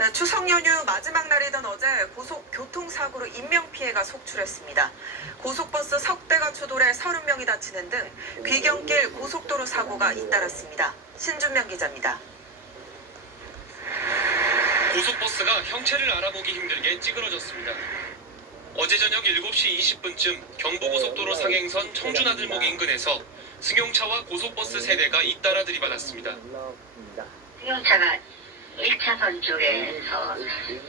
네, 추석 연휴 마지막 날이던 어제 고속교통사고로 인명피해가 속출했습니다. 고속버스 석 대가 추돌해 30명이 다치는 등 귀경길 고속도로 사고가 잇따랐습니다. 신준명 기자입니다. 고속버스가 형체를 알아보기 힘들게 찌그러졌습니다. 어제 저녁 7시 20분쯤 경부고속도로 상행선 청주나들목 인근에서 승용차와 고속버스 세대가 잇따라 들이받았습니다. 승용차가 1차선 쪽에서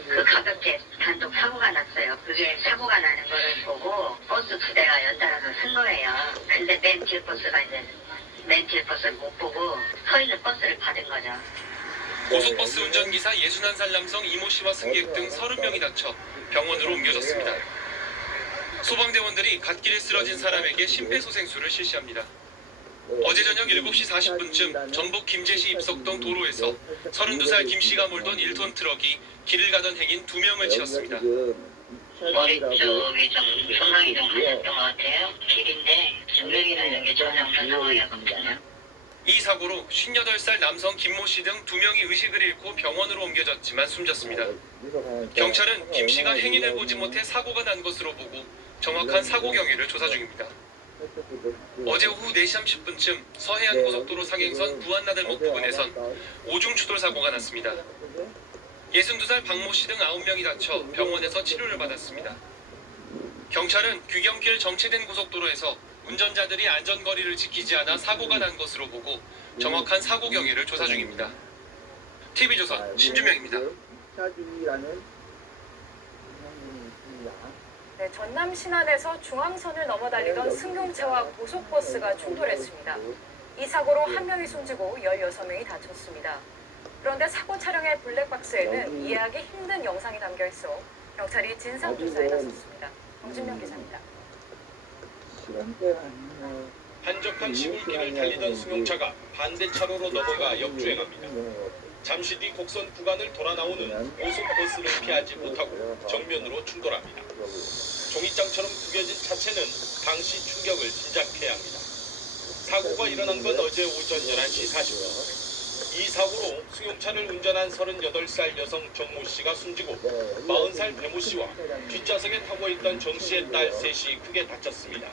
그 가볍게 단독 사고가 났어요. 그게 사고가 나는 거를 보고 버스 2대가 연달아서 쓴 거예요. 근데 맨 뒤에 버스가 이제 맨 뒤에 버스를 못 보고 서 있는 버스를 받은 거죠. 고속버스 운전기사 61살 남성 이모 씨와 승객 등 30명이 다쳐 병원으로 옮겨졌습니다. 소방대원들이 갓길에 쓰러진 사람에게 심폐소생술을 실시합니다. 어제 저녁 7시 40분쯤 전북 김제시 입석동 도로에서 32살 김 씨가 몰던 1톤 트럭이 길을 가던 행인 2명을 치었습니다. 머리 쪽이 좀 손상이 좀 가셨던 것 같아요. 길인데 증명이나 이런 게 전혀 없는 상황이었거든요. 이 사고로 58살 남성 김모 씨 등 2명이 의식을 잃고 병원으로 옮겨졌지만 숨졌습니다. 경찰은 김 씨가 행인을 보지 못해 사고가 난 것으로 보고 정확한 사고 경위를 조사 중입니다. 어제 오후 4시 30분쯤 서해안고속도로 상행선 부안나들목 부근에선 오중 추돌 사고가 났습니다. 62살 박모 씨 등 9명이 다쳐 병원에서 치료를 받았습니다. 경찰은 귀경길 정체된 고속도로에서 운전자들이 안전거리를 지키지 않아 사고가 난 것으로 보고 정확한 사고 경위를 조사 중입니다. TV조선 신준명입니다. 네, 전남 신안에서 중앙선을 넘어 달리던 승용차와 고속버스가 충돌했습니다. 이 사고로 1명이 숨지고 16명이 다쳤습니다. 그런데 사고 차량의 블랙박스에는 이해하기 힘든 영상이 담겨 있어 경찰이 진상조사에 나섰습니다. 정진명 기자입니다. 한적한 시골길을 달리던 승용차가 반대차로로 넘어가 역주행합니다. 잠시 뒤 곡선 구간을 돌아 나오는 고속버스를 피하지 못하고 정면으로 충돌합니다. 종이장처럼 구겨진 차체는 당시 충격을 짐작해야 합니다. 사고가 일어난 건 어제 오전 11시 40분. 이 사고로 승용차를 운전한 38살 여성 정모 씨가 숨지고 40살 배모 씨와 뒷좌석에 타고 있던 정 씨의 딸 셋이 크게 다쳤습니다.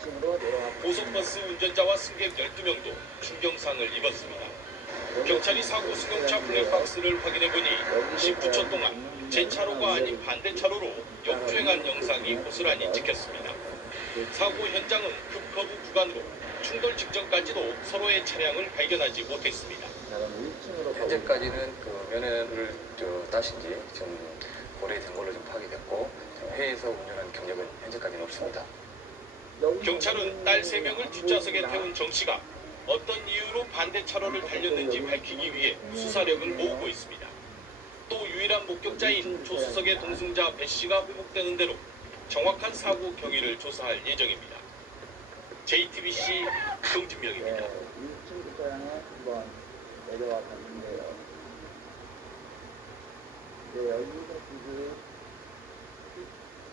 고속버스 운전자와 승객 12명도 충경상을 입었습니다. 경찰이 사고 승용차 블랙박스를 확인해보니 19초 동안 제 차로가 아닌 반대차로로 역주행한 영상이 고스란히 찍혔습니다. 사고 현장은 급커브 구간으로 충돌 직전까지도 서로의 차량을 발견하지 못했습니다. 현재까지는 그 면허를 따신 지 좀 오래된 걸로 좀 파악됐고 해외에서 운전한 경력은 현재까지는 없습니다. 경찰은 딸 3명을 뒷좌석에 태운 정 씨가 어떤 이유로 반대 차로를 달렸는지 밝히기 위해 수사력을 모으고 있습니다. 또 유일한 목격자인 조수석의 동승자 배 씨가 회복되는 대로 정확한 사고 경위를 조사할 예정입니다. JTBC 정진명입니다. 1층부터 한번 내려와 봤는데요. 네, 여기서 지금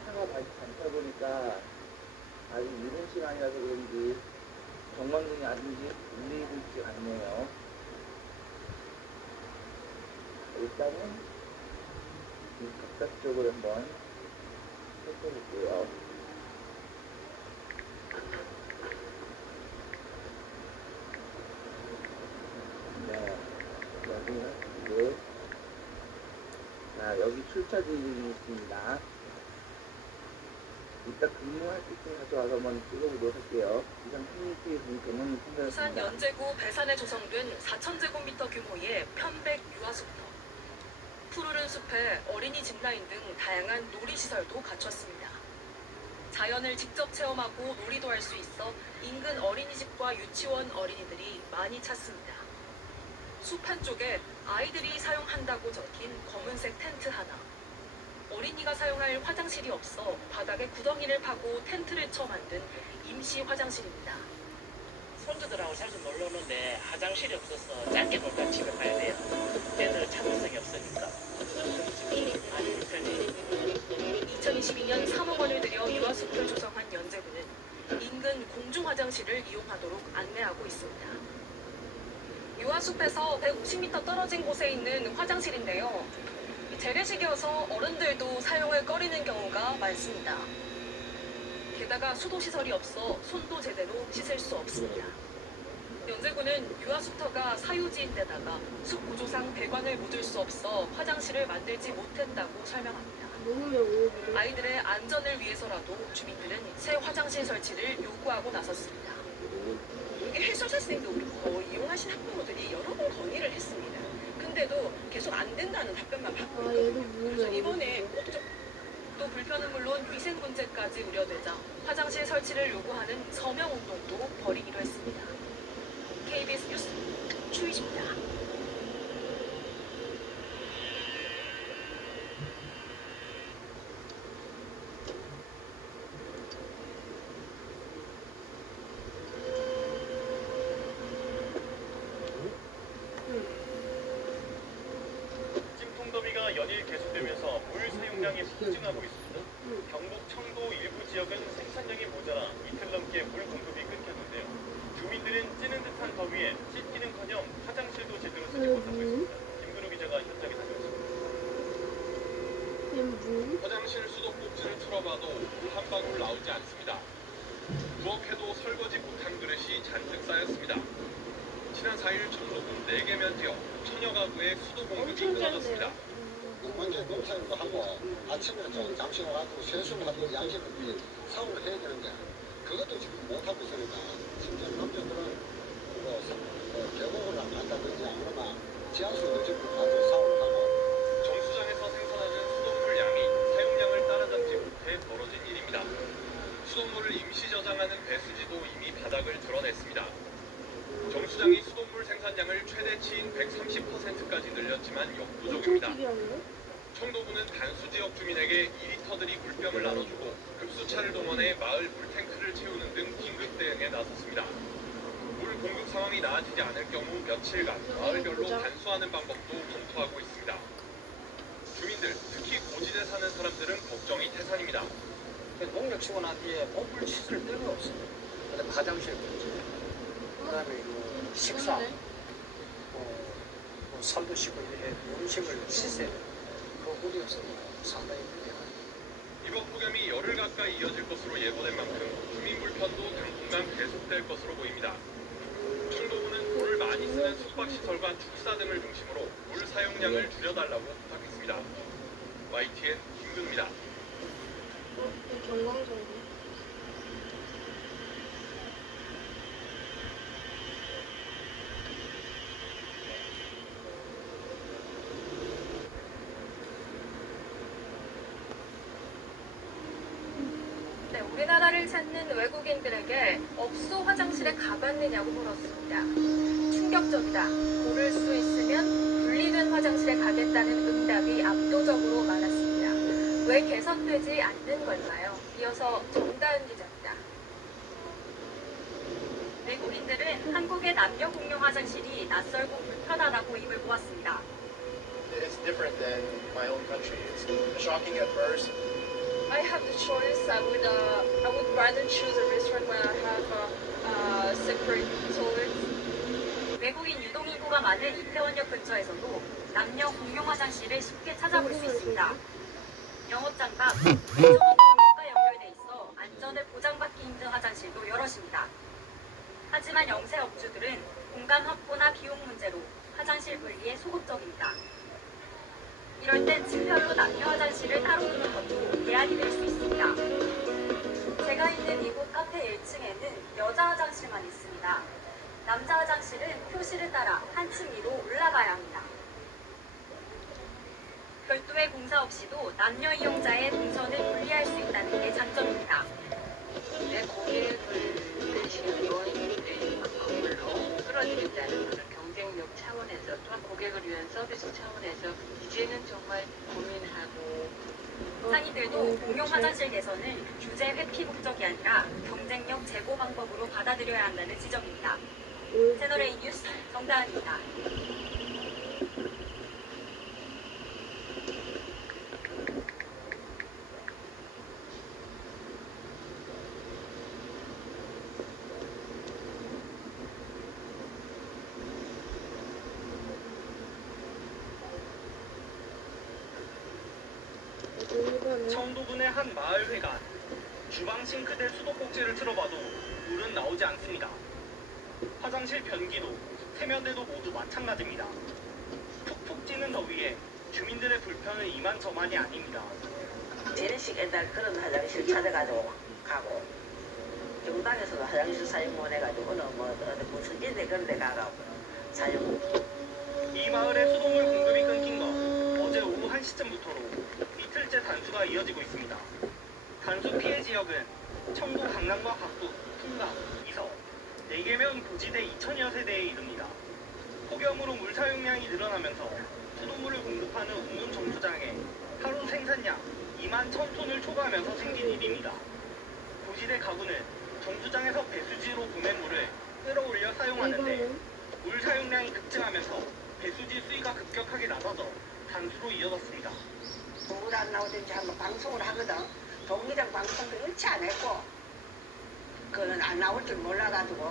차가 많다 보니까 아직 이른 시간이라서 그런지 전광등이 아직 울리고 있지 않네요. 일단은 이 바깥쪽을 한번 살펴볼게요. 네, 여기는 지금 여기 출처지이 있습니다. 이따 근무할 때쯤 가져와서 한번 찍어보도록 할게요. 이상 PPT에 경험이 부산 풍부했습니다. 연제구 배산에 조성된 4,000제곱미터 규모의 편백 유아숲터. 푸르른 숲에 어린이 짚라인 등 다양한 놀이시설도 갖췄습니다. 자연을 직접 체험하고 놀이도 할 수 있어 인근 어린이집과 유치원 어린이들이 많이 찾습니다. 숲 한쪽에 아이들이 사용한다고 적힌 검은색 텐트 하나. 어린이가 사용할 화장실이 없어 바닥에 구덩이를 파고 텐트를 쳐 만든 임시 화장실입니다. 손주들하고 자주 놀러 오는데 화장실이 없어서 짧게 놀다 집에 가야 돼요. 애들 참을성이 없으니까. 2022년 3억 원을 들여 유아숲을 조성한 연제구는 인근 공중 화장실을 이용하도록 안내하고 있습니다. 유아숲에서 150m 떨어진 곳에 있는 화장실인데요. 재래식이어서 어른들도 사용을 꺼리는 경우가 많습니다. 게다가 수도시설이 없어 손도 제대로 씻을 수 없습니다. 연제군은 유아수터가 사유지인 데다가 숲 구조상 배관을 묻을 수 없어 화장실을 만들지 못했다고 설명합니다. 아이들의 안전을 위해서라도 주민들은 새 화장실 설치를 요구하고 나섰습니다. 이게 해설사생도 그렇고 이용하신 학부모들이 여러 번 건의를 했습니다. 근데도 계속 안 된다는 답변만 받고 있거든요. 그래서 이번에 꼭 좀 또 불편은 물론 위생 문제까지 우려되자 화장실 설치를 요구하는 서명 운동도 벌이기로 했습니다. KBS 뉴스 추이십니다. 찜통더미가 연일 계속되면서 물 사용량이 폭증하고 있습니다. 경북 청도 일부 지역은 생산량이 모자라 이틀 넘게 물 공급이 끊겼는데요. 주민들은 찌는 듯한 더위에 씻기는커녕 화장실도 제대로 쓰지 못하고 있습니다. 김근우 기자가 현장에 다녀왔습니다. 화장실 수도꼭지를 틀어봐도 물 한 방울 나오지 않습니다. 부엌에도 설거지 못한 그릇이 잔뜩 쌓였습니다. 지난 4일 청도군 4개면 지역 천여 가구의 수도 공급이 끊어졌습니다. 완전히 농사일도 하고 아침에 좀 잠시 와가지고 세수를 하고 양식을 사오를 해야 되는데 그것도 지금 못하고 있으니까 심지어 남자들은 계곡을 안 간다든지 아니면 지하수 늦은 걸 가서 사오를 하고 정수장에서 생산하는 수돗물 양이 사용량을 따라잡지 못해 벌어진 일입니다. 수돗물을 임시 저장하는 배수지도 이미 바닥을 드러냈습니다. 정수장이 수돗물 생산량을 최대치인 130%까지 늘렸지만 역부족입니다. 청도군은 단수 지역 주민에게 2리터들이 물병을 나눠주고 급수차를 동원해 마을 물탱크를 채우는 등 긴급 대응에 나섰습니다. 물 공급 상황이 나아지지 않을 경우 며칠간 마을별로 단수하는 방법도 검토하고 있습니다. 주민들, 특히 고지대 사는 사람들은 걱정이 태산입니다. 농력 치고 난 뒤에 몸을 씻을 데가 없습니다. 그다음에 화장실 문제, 그다음에 식사, 살도 씻고 이렇게 음식을 씻어야 돼요. 그 물이 없으면 상당히 문제가. 이번 폭염이 열흘 가까이 이어질 것으로 예보된 만큼 주민 불편도 당분간 계속될 것으로 보입니다. 청도군은 물을 많이 쓰는 숙박시설과 축사 등을 중심으로 물 사용량을 줄여달라고 부탁했습니다. YTN 김근우입니다. 경광선도. 네, 우리나라를 찾는 외국인들에게 업소 화장실에 가봤느냐고 물었습니다. 충격적이다. 고를 수 있으면 분리된 화장실에 가겠다는 응답이 압도적으로 많았습니다. 왜 개선되지 않는 걸까요? 이어서 정다은 기자입니다. 외국인들은 한국의 남녀 공용 화장실이 낯설고 불편하다고 입을 모았습니다. It's different than my own country. It's shocking at first. I have the choice. I would rather choose a restaurant where I have separate toilets. 외국인 유동인구가 많은 이태원역 근처에서도 남녀 공용 화장실을 쉽게 찾아볼 수 있습니다. 영업장과 공정한 공급과 연결돼 있어 안전을 보장받기 힘든 화장실도 여럿입니다. 하지만 영세업주들은 공간 확보나 비용 문제로 화장실 분리에 소극적입니다. 이럴 땐 층별로 남녀 화장실을 따로 두는 것도 대안이 될 수 있습니다. 제가 있는 이곳 카페 1층에는 여자 화장실만 있습니다. 남자 화장실은 표시를 따라 한층 위로 올라가야 합니다. 별도의 공사 없이도 남녀 이용자의 동선을 분리할 수 있다는 게 장점입니다. 내 고객을 대신하는 건물로 끌어들인다는 그런 경쟁력 차원에서 또한 고객을 위한 서비스 차원에서 이제는 정말 고민하고 상인들도 공용 화장실 개선을 규제 회피 목적이 아니라 경쟁력 제고 방법으로 받아들여야 한다는 지적입니다. 채널A 뉴스 정다은입니다. 청도군의 한 마을회관. 주방 싱크대 수도꼭지를 틀어봐도 물은 나오지 않습니다. 화장실 변기도 세면대도 모두 마찬가지입니다. 푹푹 찌는 더위에 주민들의 불편은 이만저만이 아닙니다. 재래식 옛날 그런 화장실 찾아가지고 가고 경당에서도 화장실 사용 못 해가지고 어느 무슨 일대 그런 데 가가지고 사용. 이 마을의 수돗물 공급이 끊긴 건 어제 오후 1시쯤부터로 이틀째 단수가 이어지고 있습니다. 단수 피해 지역은 청도 강남과 각도, 풍강, 이서, 4개면 고지대 2천여 세대에 이릅니다. 폭염으로 물 사용량이 늘어나면서 수돗물을 공급하는 운문 정수장에 하루 생산량 2만 1,000톤을 초과하면서 생긴 일입니다. 고지대 가구는 정수장에서 배수지로 보낸 물을 끌어올려 사용하는데 물 사용량이 급증하면서 배수지 수위가 급격하게 낮아져 단수로 이어졌습니다. 물 안 나오든지 한번 방송을 하거든. 동기장 방송도 일치 안 했고 그건 안 나올 줄 몰라가지고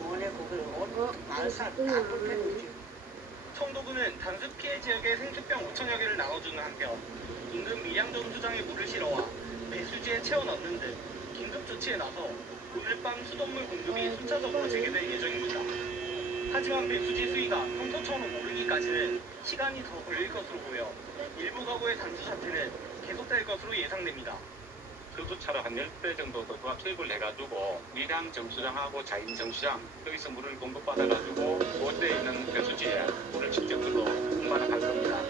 뭐내고 그 마을 사람 다 불편이지. 청도군은 단수 피해 지역에 생수병 5천여 개를 나눠주는 한편 인근 밀양정수장에 물을 실어와 배수지에 채워 넣는 등 긴급 조치에 나서 오늘 밤 수돗물 공급이 순차적으로 재개될 예정입니다. 하지만 배수지 수위가 평소처럼 오르기까지는 시간이 더 걸릴 것으로 보여 일부 가구의 단수 사태는 계속될 것으로 예상됩니다. 수도차로 한 10배 정도 더 투입을 해가지고 밀양 정수장하고 자인 정수장 여기서 물을 공급받아가지고 고지대에 있는 배수지에 물을 직접적으로 운반을 할 겁니다.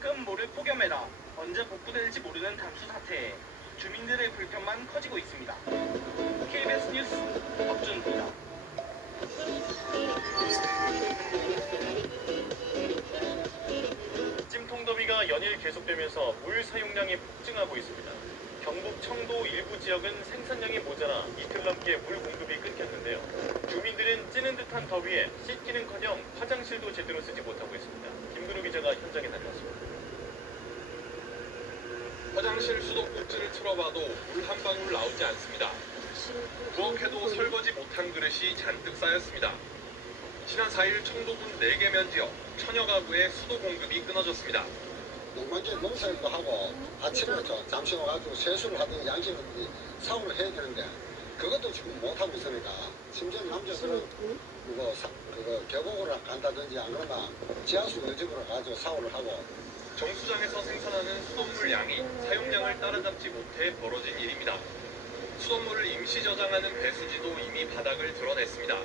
끈 모를 폭염에다 언제 복구될지 모르는 단수 사태에 주민들의 불편만 커지고 있습니다. KBS 뉴스 박준입니다. 찜통더위가 연일 계속되면서 물 사용량이 폭증하고 있습니다. 경북 청도 일부 지역은 생산량이 모자라 이틀 넘게 물 공급이 끊겼는데요. 주민들은 찌는 듯한 더위에 씻기는커녕 화장실도 제대로 쓰지 못하고 있습니다. 김근우 기자가 현장에 다녀왔습니다. 화장실 수도꼭지를 틀어봐도 물 한 방울 나오지 않습니다. 부엌에도 설거지 못한 그릇이 잔뜩 쌓였습니다. 지난 4일 청도군 4개면 지역 천여 가구의 수도 공급이 끊어졌습니다. 농만계 농사일도 하고 아침에 잠시 와가지고 세수를 하든지 양식을 샤워를 해야 되는데 그것도 지금 못하고 있으니까 심지어 남자들은 그거 계곡으로 간다든지 안 그러나 지하수 열집으로 가지고 샤워를 하고 정수장에서 생산하는 수돗물 양이 사용량을 따라잡지 못해 벌어진 일입니다. 수돗물을 임시 저장하는 배수지도 이미 바닥을 드러냈습니다.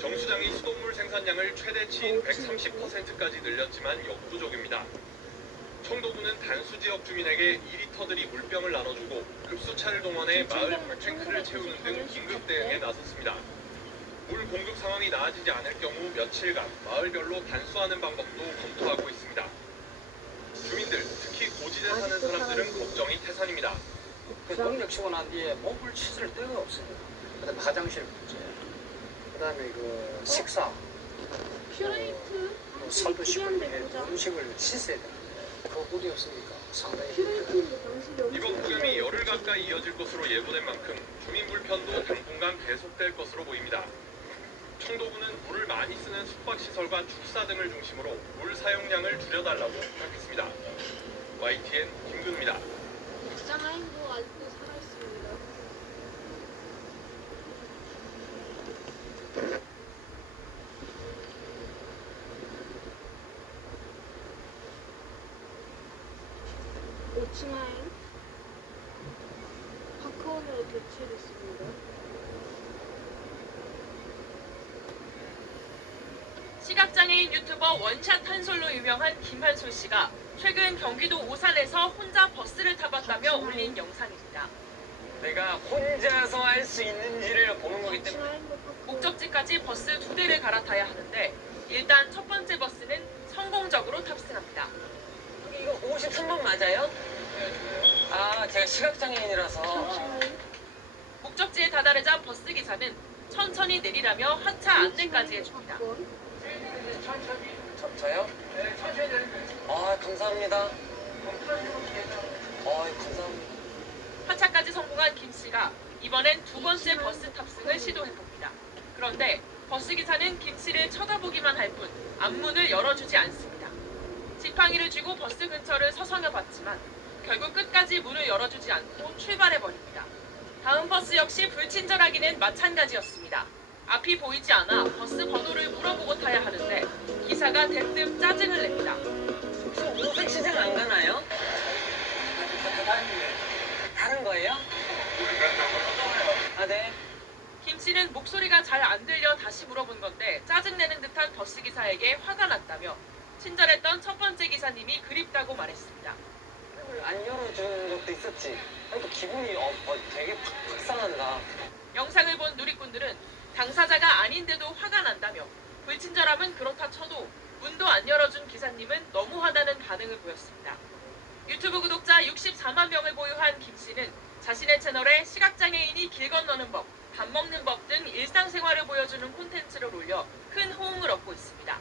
정수장이 수돗물 생산량을 최대치인 130%까지 늘렸지만 역부족입니다. 청도군은 단수 지역 주민에게 2리터들이 물병을 나눠주고 급수차를 동원해 마을 물탱크를 채우는 등 긴급 대응에 나섰습니다. 물 공급 상황이 나아지지 않을 경우 며칠간 마을별로 단수하는 방법도 검토하고 있습니다. 주민들, 특히 고지대 사는 사람들은 걱정이 태산입니다. 공력 치고 난 뒤에 몸을 씻을 데가 없습니다. 그다음에 화장실 문제, 그다음에 그 식사, 살도 씻고 음식을 씻어야 됩니다. 그 물이 없으니까 상당히 이번 폭염이 열흘 가까이 이어질 것으로 예보된 만큼 주민 불편도 당분간 계속될 것으로 보입니다. 청도군은 물을 많이 쓰는 숙박시설과 축사 등을 중심으로 물 사용량을 줄여달라고 부탁했습니다. YTN 김근우입니다. 국장하인도 아직도 살아있습니다. 오치마인 파크원으로 대체됐습니다. 시각장애인 유튜버 원샷 한솔로 유명한 김한솔 씨가 최근 경기도 오산에서 혼자 버스를 타봤다며 올린 영상입니다. 내가 혼자서 할 수 있는지를 보는 거기 때문에 목적지까지 버스 2대를 갈아타야 하는데 일단 첫 번째 버스는 성공적으로 탑승합니다. 이거 53번 맞아요? 아, 제가 시각장애인이라서. 목적지에 다다르자 버스 기사는 천천히 내리라며 하차 안내까지 해줍니다. 저요? 네, 천천히 내리세요. 아, 감사합니다. 감사합니다. 하차까지 성공한 김 씨가 이번엔 2번째 버스 탑승을 시도해봅니다. 그런데 버스 기사는 김 씨를 쳐다보기만 할 뿐 앞문을 열어주지 않습니다. 지팡이를 쥐고 버스 근처를 서성여 봤지만 결국 끝까지 문을 열어주지 않고 출발해버립니다. 다음 버스 역시 불친절하기는 마찬가지였습니다. 앞이 보이지 않아 버스 번호를 물어보고 타야 하는데 기사가 대뜸 짜증을 냅니다. 오색 시장 안 가나요? 다른 거예요? 아, 네. 김 씨는 목소리가 잘 안 들려 다시 물어본 건데 짜증내는 듯한 버스 기사에게 화가 났다며 친절했던 첫 번째 기사님이 그립다고 말했습니다. 안 열어주는 적도 있었지. 그러니까 기분이 되게 팍팍 상한다. 영상을 본 누리꾼들은 당사자가 아닌데도 화가 난다며 불친절함은 그렇다 쳐도 문도 안 열어준 기사님은 너무하다는 반응을 보였습니다. 유튜브 구독자 64만 명을 보유한 김 씨는 자신의 채널에 시각장애인이 길 건너는 법, 밥 먹는 법 등 일상생활을 보여주는 콘텐츠를 올려 큰 호응을 얻고 있습니다.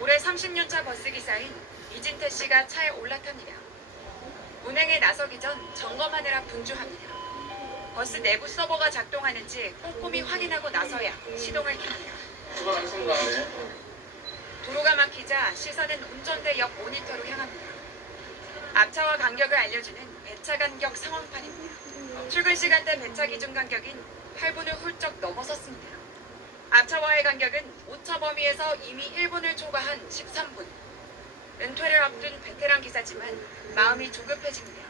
올해 30년차 버스기사인 이진태 씨가 차에 올라탑니다. 운행에 나서기 전 점검하느라 분주합니다. 버스 내부 서버가 작동하는지 꼼꼼히 확인하고 나서야 시동을 켭니다. 도로가 막히자 시선은 운전대 옆 모니터로 향합니다. 앞차와 간격을 알려주는 배차 간격 상황판입니다. 출근 시간대 배차 기준 간격인 8분을 훌쩍 넘어섰습니다. 앞차와의 간격은 오차 범위에서 이미 1분을 초과한 13분. 은퇴를 앞둔 베테랑 기사지만 마음이 조급해집니다.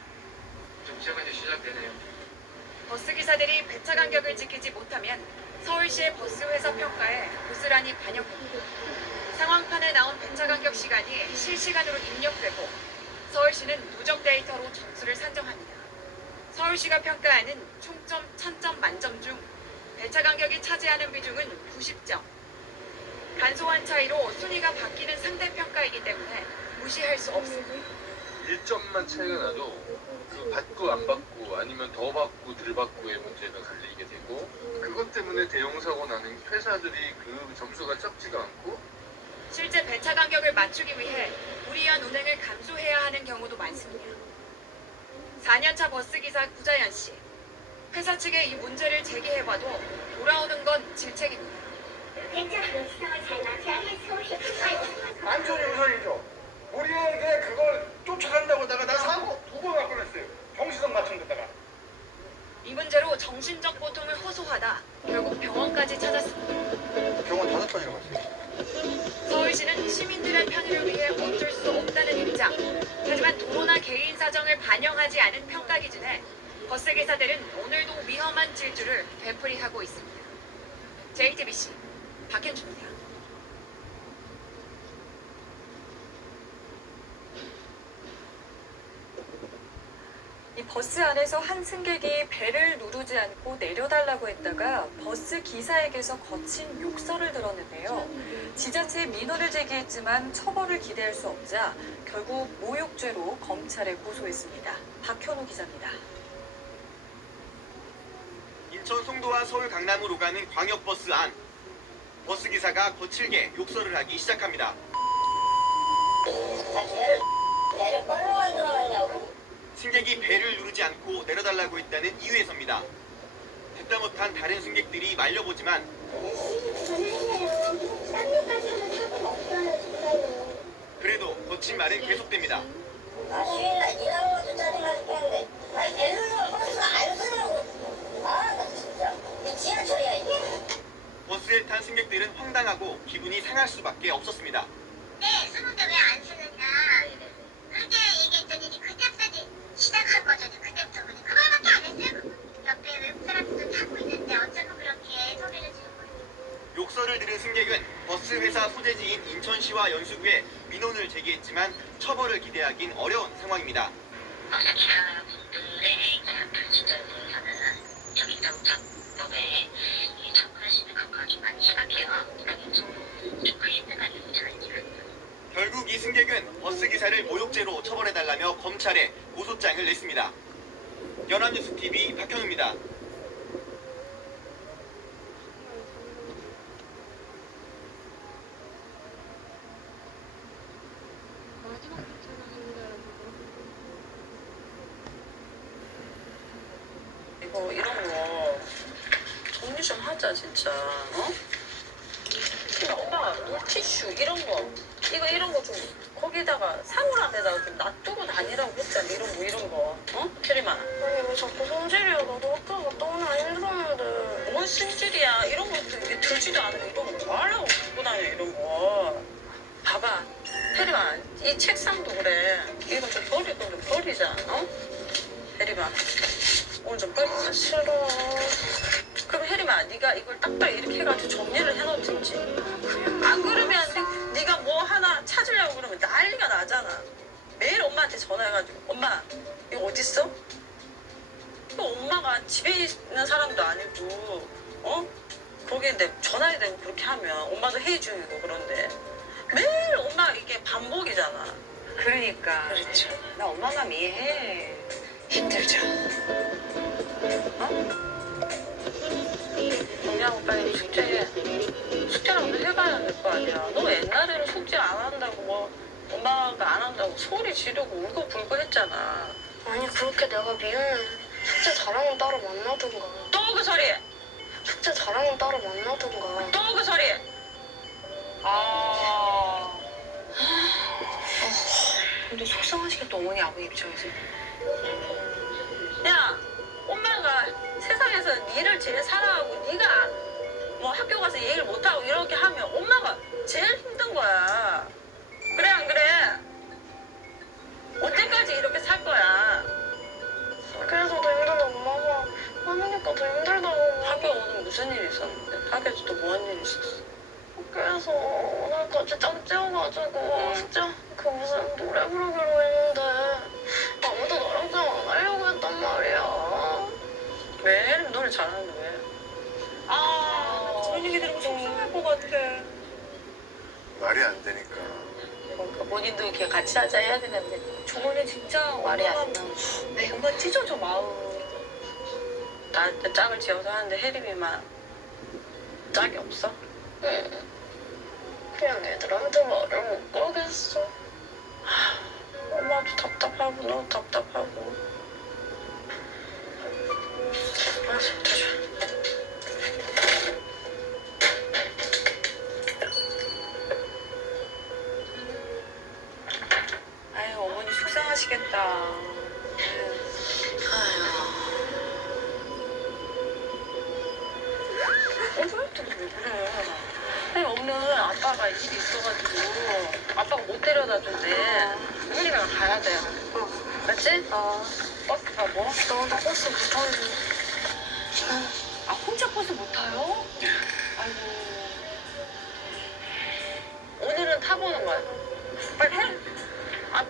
정시가 이제 시작되네요. 버스 기사들이 배차 간격을 지키지 못하면 서울시의 버스 회사 평가에 고스란히 반영됩니다. 상황판에 나온 배차 간격 시간이 실시간으로 입력되고 서울시는 누적 데이터로 점수를 산정합니다. 서울시가 평가하는 총점 1000점 만점 중 배차 간격이 차지하는 비중은 90점. 간소한 차이로 순위가 바뀌는 상대평가이기 때문에 무시할 수 없습니다. 1점만 차이가 나도 그 받고 안 받고 아니면 더 받고 덜 받고의 문제가 갈리게 되고 그것 때문에 대형사고 나는 회사들이 그 점수가 적지가 않고 실제 배차 간격을 맞추기 위해 무리한 운행을 감수해야 하는 경우도 많습니다. 4년차 버스기사 구자연 씨. 회사 측에 이 문제를 제기해봐도 돌아오는 건 질책입니다. 안전이 우선이죠. 우리에게 그걸 쫓아간다고 나 사고 2번 할 뻔했어요. 정시성 맞춘 데다가. 이 문제로 정신적 고통을 호소하다 결국 병원까지 찾았습니다. 병원 5번이나 갔어요. 서울시는 시민들의 편의를 위해 어쩔 수 없다는 입장. 하지만 도로나 개인 사정을 반영하지 않은 평가 기준에 버스기사들은 오늘도 위험한 질주를 되풀이하고 있습니다. JTBC 박현주입니다. 이 버스 안에서 한 승객이 벨을 누르지 않고 내려달라고 했다가 버스 기사에게서 거친 욕설을 들었는데요. 지자체에 민원을 제기했지만 처벌을 기대할 수 없자 결국 모욕죄로 검찰에 고소했습니다. 박현우 기자입니다. 인천 송도와 서울 강남으로 가는 광역버스 안. 버스기사가 거칠게 욕설을 하기 시작합니다. 승객이 벨을 누르지 않고 내려달라고 했다는 이유에서입니다. 듣다 못한 다른 승객들이 말려보지만 그래도 거친 말은 계속됩니다. 버스에 탄 승객들은 황당하고 기분이 상할 수밖에 없었습니다. 네, 쓰는데 왜 안 쓰는가? 그렇게 얘기했더니 그때부터 시작한 거죠. 그때부터 그거밖에 안 했어요. 옆에 외국 사람들도 타고 있는데 어쩌면 그렇게 소리를 지르고. 욕설을 들은 승객은 버스 회사 소재지인 인천시와 연수구에 민원을 제기했지만 처벌을 기대하긴 어려운 상황입니다. 버스기사분들의 불친절을 보면은 있었습니다. 연합뉴스 TV 박현우입니다. 이거 이런 거 정리 좀 하자 진짜. 어? 그러니까 엄마가 물티슈 이런 거 이런 거 좀 거기다가 사물함 데다가 좀 놔두고 다니라고 했잖아. 이런 거. 어? 혜림아. 아니 왜 자꾸 성질이야. 나도 학교 갔다 오늘 힘들었는데. 뭔 승질이야. 이런 거 이게 들지도 않으면 이런 거 뭐 하려고 갖고 다녀 이런 거. 봐봐. 혜림아 이 책상도 그래. 이거 좀 버릴 거 좀 버리자. 어? 혜림아 오늘 좀 버리자. 싫어. 그럼 혜림아 네가 이걸 딱딱 이렇게 해가지고 정리를 해놓든지. 안 그러면 네가 뭐 하나 찾으려고 그러면 난리가 나잖아. 매일 엄마한테 전화해가지고 엄마 이거 어딨어? 이거 엄마가 집에 있는 사람도 아니고 어? 거기에 내 전화해야 되고 그렇게 하면 엄마도 회의 중이고 그런데 매일 엄마 이게 반복이잖아. 그러니까. 그렇죠. 나 엄마 마음 이해해. 힘들죠. 정리하고 빨리 숙제해. 숙제라도 해봐야 될 거 아니야. 너 옛날에는 숙제 안 한다고 뭐 엄마가 안 한다고 소리 지르고 울고불고 했잖아. 아니 그렇게 내가 미우면 숙제 잘하면 따로 만나든가. 또 그 소리! 숙제 잘하면 따로 만나든가. 또 그 소리! 근데 속상하시겠다 어머니 아버지 입장에서. 야! 엄마가 세상에서 니를 제일 사랑하고 니가 뭐 학교 가서 얘기를 못하고 이렇게 하면 엄마가 제일 힘든 거야. 그래 안 그래? 언제까지 이렇게 살 거야? 그래서 더 힘들다 엄마가 하느니까 더 힘들다고. 학교 오늘 무슨 일이 있었는데? 학교에서 또 뭐 한 일이 있었어? 그래서 오늘까지 짬 찌워가지고 진짜 그 무슨 노래 부르기로 했는데 아무도 나랑 짱 안 하려고 했단 말이야. 왜? 노래 잘하는데 왜? 그런 얘기 들으면 속상할 것 같아. 말이 안 되니까. 그러니까 본인도 이렇게 같이 하자 해야 되는데 저번에 진짜 말이 안 엄마가 뭔가 찢어져 마음. 나한테 짝을 지어서 하는데 혜림이만 짝이 없어? 응. 그냥 애들한테 말을 못 걸겠어. 엄마도 답답하고 너도 답답하고. 알았어, 자. 아유 어머니 속상하시겠다. 오늘도 왜 그래? 아니 오늘 아빠가 일이 있어가지고 아빠가 못 데려다 준대. 혜림이랑 가야 돼. 맞지? 버스 타고. 나 버스 못 타는데. 아 혼자 버스 못 타요? 아이고. 오늘은 타보는 거야. 빨리 해.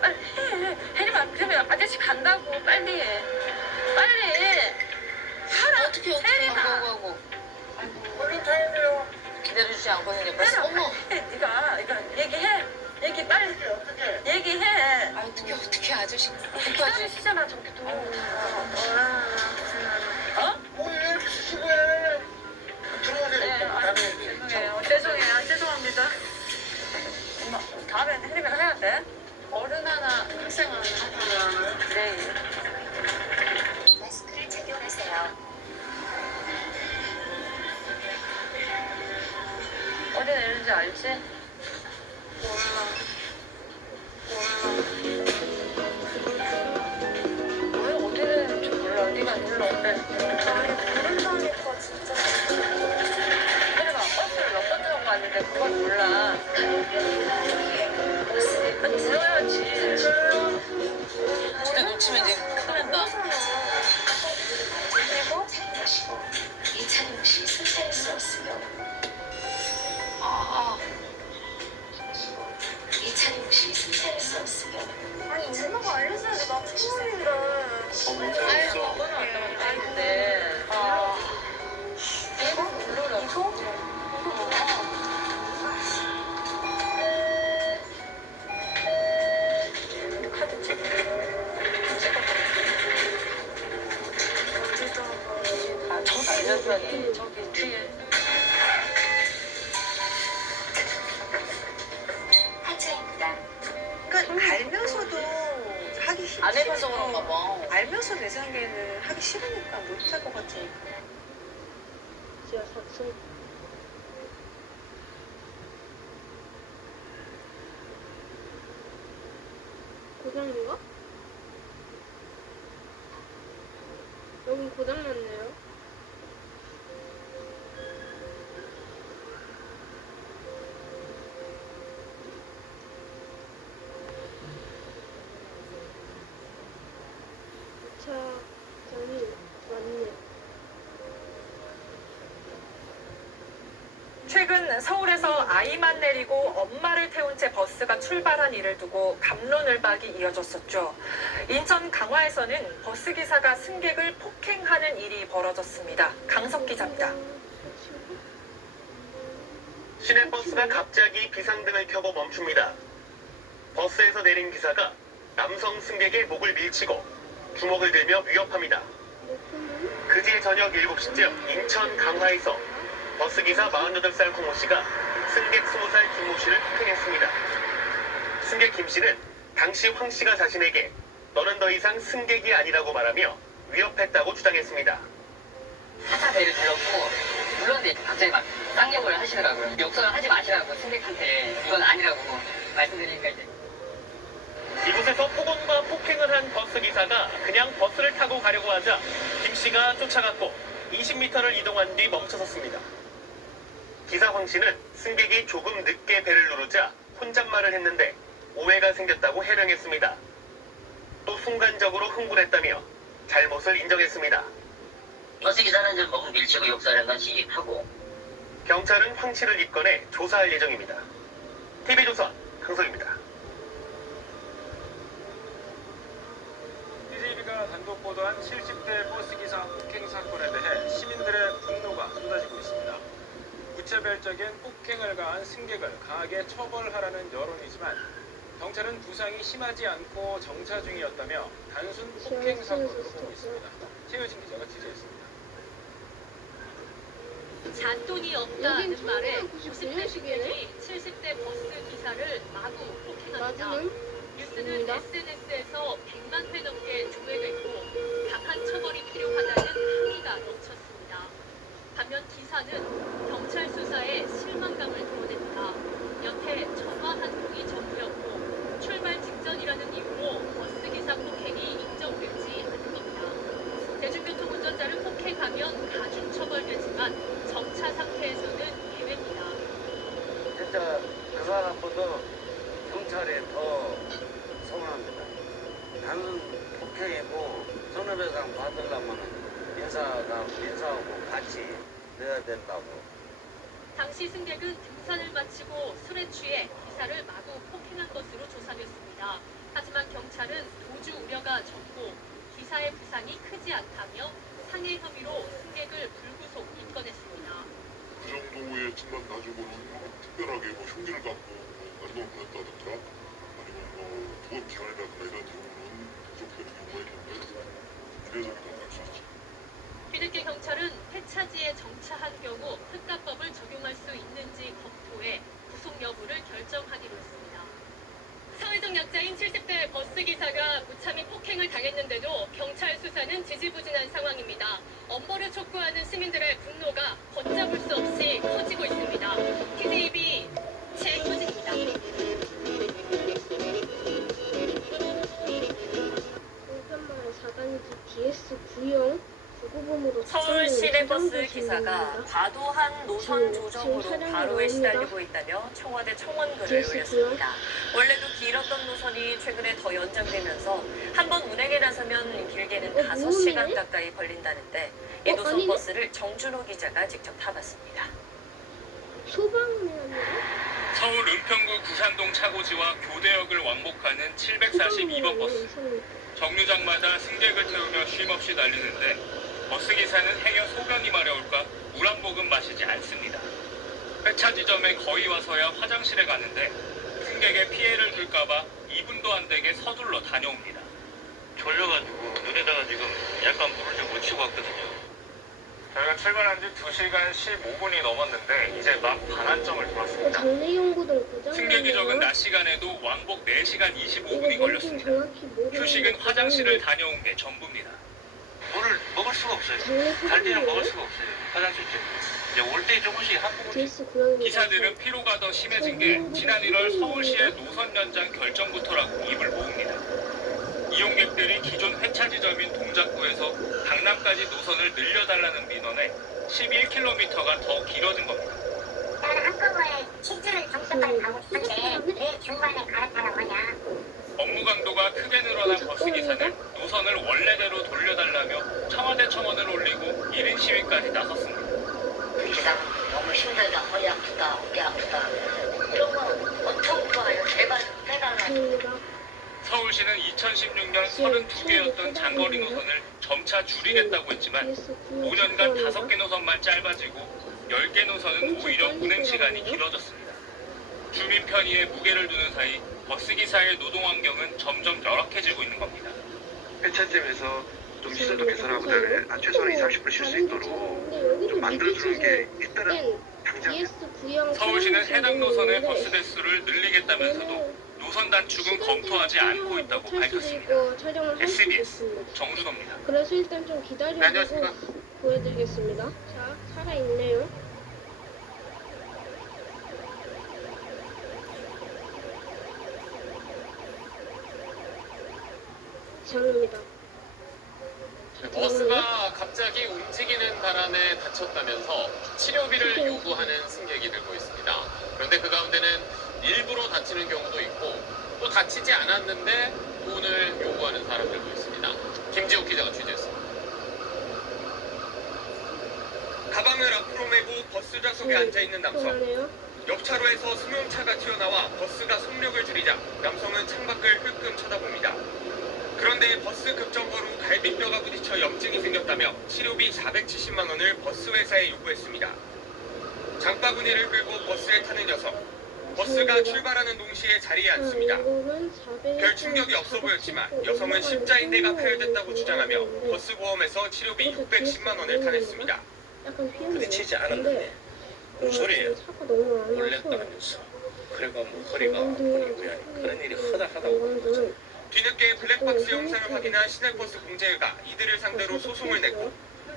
빨리 해. 혜림아, 그러면 아저씨 간다고 빨리 해. 빨리. 하라. 어떻게 혜림아. 하고. 얼른 타야 돼요. 기다려주지 않고 있는데 혜림아, 벌써 어머. 네가 이거 얘기해. 얘기 빨리. 얘기해. 아 어떻게 아저씨 어떻게 하시잖아 저기도. 어? 오늘 수고해. 들어오세요. 죄송해요. 죄송합니다. 엄마, 다음엔 혜림이가 해야 돼. 어른 하나, 학생 하나. 네. 마스크를 착용하세요. 어디 내리는지 알지? 왜 어디 내리는지 몰라. 네가 눌러. 그래. 아니 모른다니까 진짜. 혜림아, 버스를 몇 번 타고 왔는데 그걸 몰라. 그건 들어야지. 진짜 놓치면 이제 큰일 난다. 그리고 이찬용 씨 승차할 수 없으며 이찬용 씨 승차할 수 없으며 아니 엄마가 알려줘야지 나 초보인데. 아유, 그거는 안 되는데. 이거? 카드 찍어. 누구한테? 저기 뒤에. 그러니까 알면서도 하기 싫지. 안 해봐서 그런가 봐. 알면서 내 생각에는 하기 싫으니까 못할 것 같으니까. 진짜 사춘. 고장인가? 여긴 고장 났네요. 주차장이 맞네. 최근 서울에서 아이만 내리고 엄마를 태운 채 버스가 출발한 일을 두고 갑론을박이 이어졌었죠. 인천 강화에서는 버스 기사가 승객을 폭행하는 일이 벌어졌습니다. 강석 기자입니다. 시내버스가 갑자기 비상등을 켜고 멈춥니다. 버스에서 내린 기사가 남성 승객의 목을 밀치고 주먹을 들며 위협합니다. 그제 저녁 7시쯤 인천 강화에서 버스기사 48살 홍모 씨가 승객 20살 김모 씨를 폭행했습니다. 승객 김 씨는 당시 황 씨가 자신에게 너는 더 이상 승객이 아니라고 말하며 위협했다고 주장했습니다. 차차 배를 들었고 물렀는데 갑자기 막 쌍욕을 하시더라고요. 욕설을 하지 마시라고 승객한테 이건 아니라고 말씀드리니까 이제 이곳에서 폭언과 폭행을 한 버스기사가 그냥 버스를 타고 가려고 하자 김 씨가 쫓아갔고 20m를 이동한 뒤 멈춰섰습니다. 기사 황 씨는 승객이 조금 늦게 배를 누르자 혼잣말을 했는데 오해가 생겼다고 해명했습니다. 또 순간적으로 흥분했다며 잘못을 인정했습니다. 버스기사는 좀 목을 밀치고 욕설한 건 시식하고 경찰은 황 씨를 입건해 조사할 예정입니다. TV조선 강석입니다. TJB가 단독 보도한 70대 버스기사 폭행 사건에 대해 시민들의 분노가 쏟아지고 있습니다. 무차별적인 폭행을 가한 승객을 강하게 처벌하라는 여론이지만 경찰은 부상이 심하지 않고 정차 중이었다며 단순 폭행 사건으로 보고 있습니다. 최효진 기자가 취재했습니다. 잔돈이 없다는 말에 60대 승객이 70대 버스 기사를 마구 폭행합니다. 뉴스는 SNS에서 100만 회 넘게 조회됐고 강한 처벌이 필요하다는 항의가 넘쳤습니다. 반면 기사는 경찰 수사에 실망감을 드러냅니다. 여태 전화 한 통이 전부였고 출발 직전이라는 이유로 버스 기사 폭행이 인정되지 않는 겁니다. 대중교통 운전자를 폭행하면 가중 처벌되지만 정차 상태에서는 예외입니다. 진짜 그 사람보다 경찰이 더 서운합니다. 나는 폭행이고 손해배상 받으려면 인사하고 같이 내야 된다고. 당시 승객은 등산을 마치고 술에 취해 기사를 마구 폭행한 것으로 조사됐습니다. 하지만 경찰은 도주 우려가 적고 기사의 부상이 크지 않다며 상해 혐의로 승객을 불구속 입건했습니다. 그 정도의 것만 가지고는 특별하게 흉기를 갖고 말도 보냈다든가 아니면 보험기관이라든가 이런 경우는 계속되는 경우가 있는데 이례적이라고 할 수 있죠. 뒤늦게 경찰은 폐차지에 정차한 경우 특가법을 적용할 수 있는지 검토해 구속 여부를 결정하기로 했습니다. 사회적 약자인 70대 버스기사가 무참히 폭행을 당했는데도 경찰 수사는 지지부진한 상황입니다. 엄벌을 촉구하는 시민들의 분노가 걷잡을 수 없이 커지고 있습니다. TJB 최효진입니다. 한편마을 4단지 DS 9형 서울 시내버스 기사가 과도한 노선 조정으로 과로에 시달리고 있다며 청와대 청원글을 올렸습니다. 원래도 길었던 노선이 최근에 더 연장되면서 한 번 운행에 나서면 길게는 5시간 가까이 걸린다는데 이 노선 버스를 정준호 기자가 직접 타봤습니다. 서울 은평구 구산동 차고지와 교대역을 왕복하는 742번 버스. 정류장마다 승객을 태우며 쉼없이 달리는데 버스기사는 행여 소변이 마려울까 물 한 모금 마시지 않습니다. 폐차 지점에 거의 와서야 화장실에 가는데 승객의 피해를 줄까봐 2분도 안 되게 서둘러 다녀옵니다. 졸려가지고 눈에다가 지금 약간 물을 좀 묻히고 왔거든요. 저희가 버스가 출발한 지 2시간 15분이 넘었는데 이제 막 반환점을 돌았습니다. 승객이 적은 낮 시간에도 왕복 4시간 25분이 걸렸습니다. 휴식은 화장실을 다녀온 게 전부입니다. 물을 먹을 수가 없어요. 갈 때는 먹을 수가 없어요. 화장실 때. 이제 올 때 조금씩 한 모금씩. 기사들은 피로가 더 심해진 게 지난 1월 서울시의 노선 연장 결정부터라고 입을 모읍니다. 이용객들이 기존 회차 지점인 동작구에서 강남까지 노선을 늘려달라는 민원에 11km가 더 길어진 겁니다. 나는 한꺼번에 치즈를 정점까지 가고 싶은데 왜 중간에 갈아타라고 하냐. 업무 강도가 크게 늘어난 버스기사는 노선을 원래대로 돌려달라며 청와대 청원을 올리고 1인 시위까지 나섰습니다. 기사는 너무 힘들다, 허리 아프다, 어깨 아프다 이런 거 엄청 좋아요. 제발 해달라고. 서울시는 2016년 32개였던 장거리 노선을 점차 줄이겠다고 했지만 5년간 5개 노선만 짧아지고 10개 노선은 오히려 운행 시간이 길어졌습니다. 주민 편의에 무게를 두는 사이 버스기사의 노동 환경은 점점 열악해지고 있는 겁니다. 회차점에서 좀 시설도 개선하고 그다음에 최소한 20-30분 쉴 수 있도록 좀 만들어주는 게 일단은 당장. 서울시는 해당 노선의 버스 대수를 늘리겠다면서도 노선 단축은 검토하지 않고 있다고 밝혔습니다. SBS 정준호입니다. 그래서 일단 좀 기다리고 안녕하십니까. 보여드리겠습니다. 자, 살아있네요. 장입니다. 버스가 갑자기 움직이는 바람에 다쳤다면서 치료비를 요구하는 승객이 늘고 있습니다. 그런데 그 가운데는 일부러 다치는 경우도 있고 또 다치지 않았는데 돈을 요구하는 사람들도 있습니다. 김지욱 기자가 취재했습니다. 가방을 앞으로 메고 버스 좌석에 앉아있는 남성. 옆차로에서 승용차가 튀어나와 버스가 속력을 줄이자 남성은 창밖을 흘끔 쳐다봅니다. 그런데 버스 급정거로 갈비뼈가 부딪혀 염증이 생겼다며 치료비 470만 원을 버스 회사에 요구했습니다. 장바구니를 끌고 버스에 타는 여성. 버스가 출발하는 동시에 자리에 앉습니다. 별 충격이 없어 보였지만 여성은 십자인대가 파열됐다고 주장하며 버스 보험에서 치료비 610만 원을 타냈습니다. 부딪히지 않았는데 소리예요. 놀랬다면서. 그리고 뭐 허리가 아프니 그런 일이 허다하다고 보는 거죠. 뒤늦게 블랙박스 영상을 확인한 시내버스 공제회가 이들을 상대로 소송을 냈고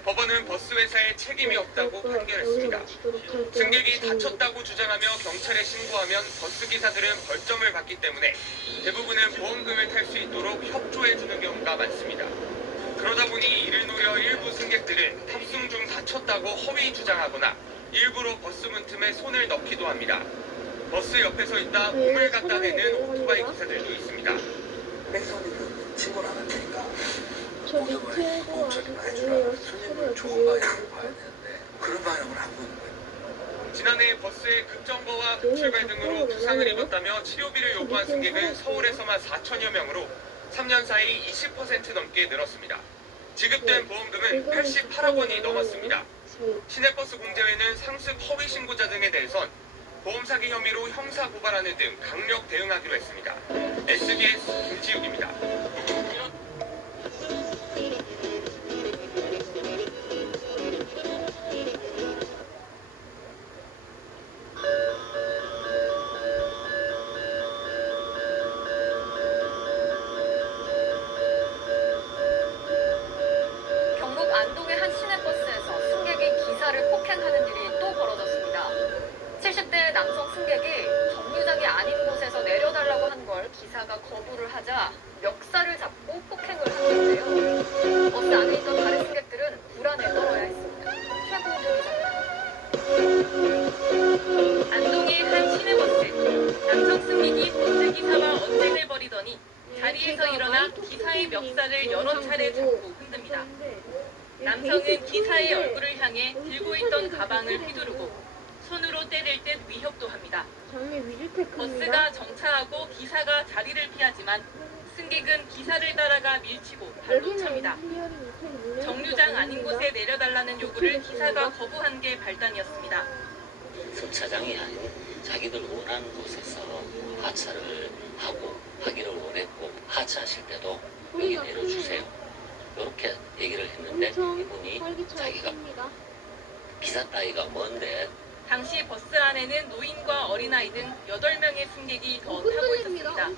법원은 버스 회사에 책임이 없다고 판결했습니다. 승객이 다쳤다고 주장하며 경찰에 신고하면 버스 기사들은 벌점을 받기 때문에 대부분은 보험금을 탈 수 있도록 협조해주는 경우가 많습니다. 그러다 보니 이를 노려 일부 승객들은 탑승 중 다쳤다고 허위 주장하거나 일부러 버스 문틈에 손을 넣기도 합니다. 버스 옆에 서 있다 몸을 갖다 대는 오토바이 기사들도 있습니다. 백성들은 직원 안 할 테니까 저 밑에도 보험 처리만 해주라. 손님을 좋은 방향으로 봐야 되는데 그런 방향을 안 보는 거예요. 지난해 버스의 급정거와 급출발 등으로 부상을 입었다며 치료비를 요구한 승객은 서울에서만 4천여 명으로 3년 사이 20% 넘게 늘었습니다. 지급된 보험금은 88억 원이 넘었습니다. 시내버스 공제회는 상습 허위 신고자 등에 대해선 보험 사기 혐의로 형사 고발하는 등 강력 대응하기로 했습니다. SBS 김지욱입니다. 경북 안동의 한 시내버스에서 승객이 기사를 폭행하는 일이 또 벌어졌습니다. 70대 남성 승객이 정류장이 아닌 곳에서 내려달라고 한 걸 기사가 거부를 하자 멱살을 잡고 폭행을 한 건데요. 버스 안에 있던 다른 승객들은 불안에 떨어야 했습니다. 최고은주 기자입니다. 안동의 한 시내버스. 남성 승객이 버스 기사와 언쟁을 벌이더니 자리에서 일어나 기사의 멱살을 여러 차례 잡고 흔듭니다. 남성은 기사의 얼굴을 향해 들고 있던 가방을 휘두르고 손으로 때릴 듯 위협도 합니다. 버스가 정차하고 기사가 자리를 피하지만 승객은 기사를 따라가 밀치고 발로 찹니다. 정류장 아닌 곳에 내려달라는 요구를 기사가 거부한 게 발단이었습니다. 승차장이 아닌 자기들 원하는 곳에서 하차를 하고 하기를 원했고 하차하실 때도 여기 내려주세요. 이렇게 얘기를 했는데 이분이 자기가 기사 따위가 뭔데? 당시 버스 안에는 노인과 어린아이 등 8명의 승객이 더 타고 있었습니다.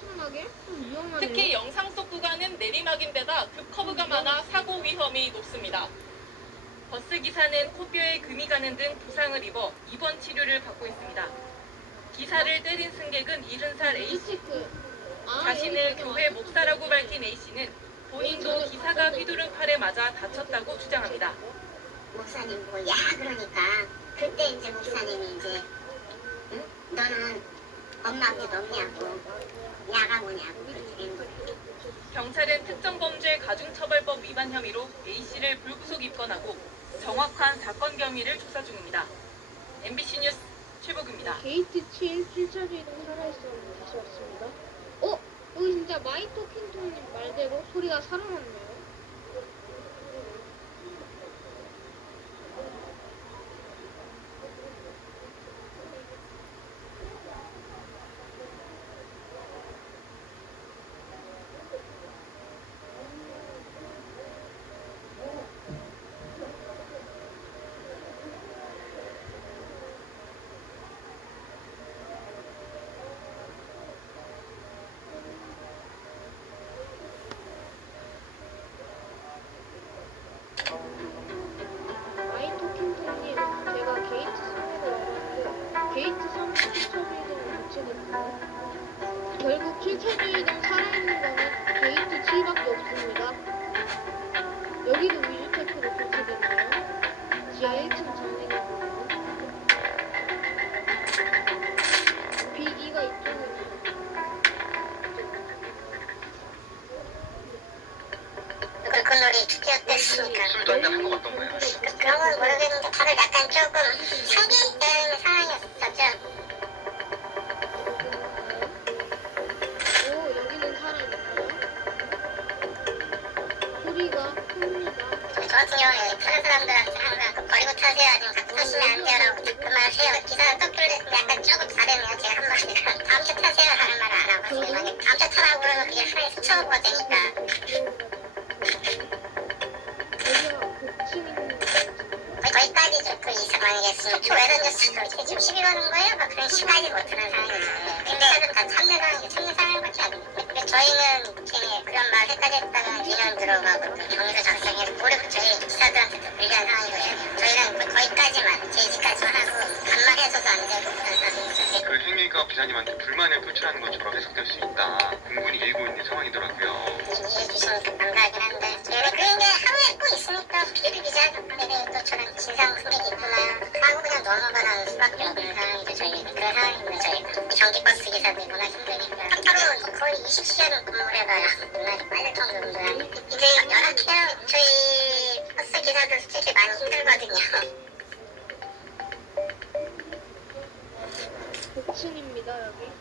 특히 영상 속 구간은 내리막인데다 급커브가 많아 사고 위험이 높습니다. 버스 기사는 코뼈에 금이 가는 등 부상을 입어 입원 치료를 받고 있습니다. 기사를 때린 승객은 70살 A씨. 자신을 교회 목사라고 밝힌 A씨는 본인도 기사가 휘두른 칼에 맞아 다쳤다고 주장합니다. 목사님 보고 야 그러니까 그때 이제 목사님이 이제 응? 너는 엄마 아버지도 없냐고 야가 뭐냐고 그렇게 된 거예요. 경찰은 특정범죄 가중처벌법 위반 혐의로 A씨를 불구속 입건하고 정확한 사건 경위를 조사 중입니다. MBC 뉴스 최복입니다. 게이트 7 7차주 이동 살아있었는데 다시 왔습니다. 여기 진짜 마이토킹통님 말대로 소리가 살아났네요. 마이토킹통님, 제가 게이트 3으로 와봤는데 게이트 3 7차주 이동을 못치거든요. 결국 7차주 이동 살아있는 거는 게이트 7밖에 없습니다. 여기도 위주테크로 교체됐네요. 지하 1층 잔해가 보면 B2가 이쪽이네요. 물놀이 축제였겠으니까 술도 한잔 하고 갔던 거예요. 그런 건 모르겠는데 다들 약간 조금 상기된 상황이었죠. 여기는 살아있네요. 소리가 큽니다. 저 같은 경우에 타는 사람들한테 항상 버리고 타세요 아니면 갖고 타시면 안 돼요라고 그 말을 해요. 기사가 떴길래 약간 조금 다르네요. 제가 한 마디가 다음 주 타세요 라는 말을 안 하고 만약에 다음 주 타라고 그러면 그게 하나의 수쳐보가 되니까 거기까지죠. 그 이상 아니겠으면 왜 던졌어? 지금 시비 거는 거예요? 막 그런 식까지 못하는 상황이죠. 근데 사람들은 다 참는 상황이죠. 참는 상황밖에 안 돼요. 근데 저희는 괜히 그런 말 했다지 했다가 2년 들어가고 또 경위도 작성해서 오히려 저희 기사들한테 또 불리한 상황이고요. 저희는 거기까지만 제지까지만 하고 반말해서도 안 되고 그런 상황이죠. 그 행위가 기사님한테 불만을 표출하는 것처럼 해석될 수 있다. 공군이 일고 있는 상황이더라고요. 이해해 주셔서 감사하긴 한데 저희는 그런 게 하루에 꼭 있으니까 비일비재하죠. 근데 또 저런 진상 승객이 있구나 하고 그냥 넘어가는 수밖에 없는 상황이죠. 저희는 그런 상황인데 저희가 경기버스 기사들이구나 힘드니까 하루 거의 20시간 근무를 해봐야 눈알이 빨릴 정도야. 이제 연합해요. 저희 버스 기사들 솔직히 많이 힘들거든요. 복층입니다 여기.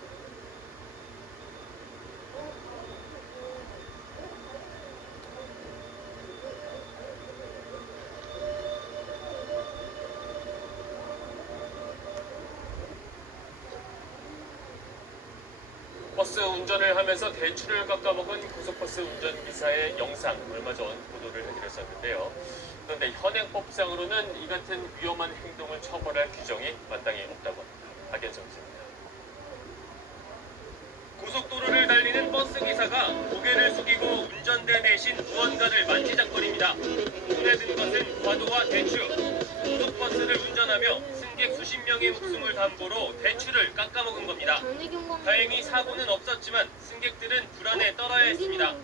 버스 운전을 하면서 대출을 깎아먹은 고속버스 운전기사의 영상 얼마 전 보도를 해드렸었는데요. 그런데 현행법상으로는 이 같은 위험한 행동을 처벌할 규정이 마땅히 없다고 합니다. 박연성 기자입니다. 고속도로를 달리는 버스 기사가 고개를 숙이고 운전대 대신 무언가를 만지작거립니다. 눈에 든 것은 과도와 대출. 고속버스를 운전하며 승객 수십 명의 목숨을 담보로 대출을 깎아먹은 겁니다. 다행히 사고는 없었지만 승객들은 불안에 떨어야 했습니다.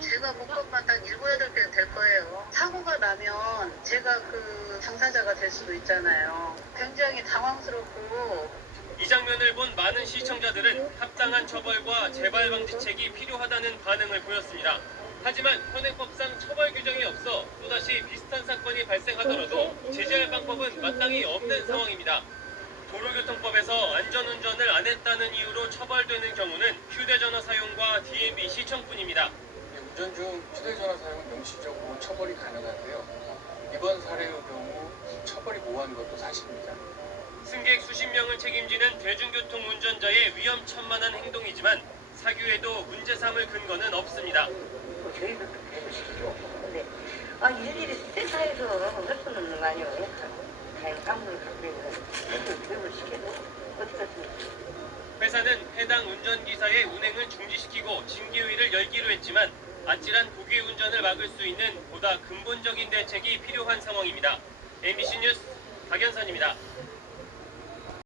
제가 못 것만 딱 7, 8개는 될 거예요. 사고가 나면 제가 그 당사자가 될 수도 있잖아요. 굉장히 당황스럽고 이 장면을 본 많은 시청자들은 합당한 처벌과 재발 방지책이 필요하다는 반응을 보였습니다. 하지만 현행법상 처벌 규정이 없어 또다시 비슷한 사건이 발생하더라도 제재할 방법은 마땅히 없는 상황입니다. 도로교통법에서 안전운전을 안 했다는 이유로 처벌되는 경우는 휴대전화 사용과 DMB 시청뿐입니다. 운전 중 휴대전화 사용은 명시적으로 처벌이 가능하고요. 이번 사례의 경우 처벌이 무한 것도 사실입니다. 승객 수십 명을 책임지는 대중교통 운전자의 위험천만한 행동이지만 사규에도 문제 삼을 근거는 없습니다. 저희도 그렇게 해주시죠. 근데 일일이 센터에서 할 수는 없는 거 아니에요? 자연 사고를 갖고 있는 어떤 교육을 시켜도 어떻습니까? 회사는 해당 운전기사의 운행을 중지시키고 징계회의를 열기로 했지만 아찔한 고귀 운전을 막을 수 있는 보다 근본적인 대책이 필요한 상황입니다. MBC 뉴스 박연선입니다.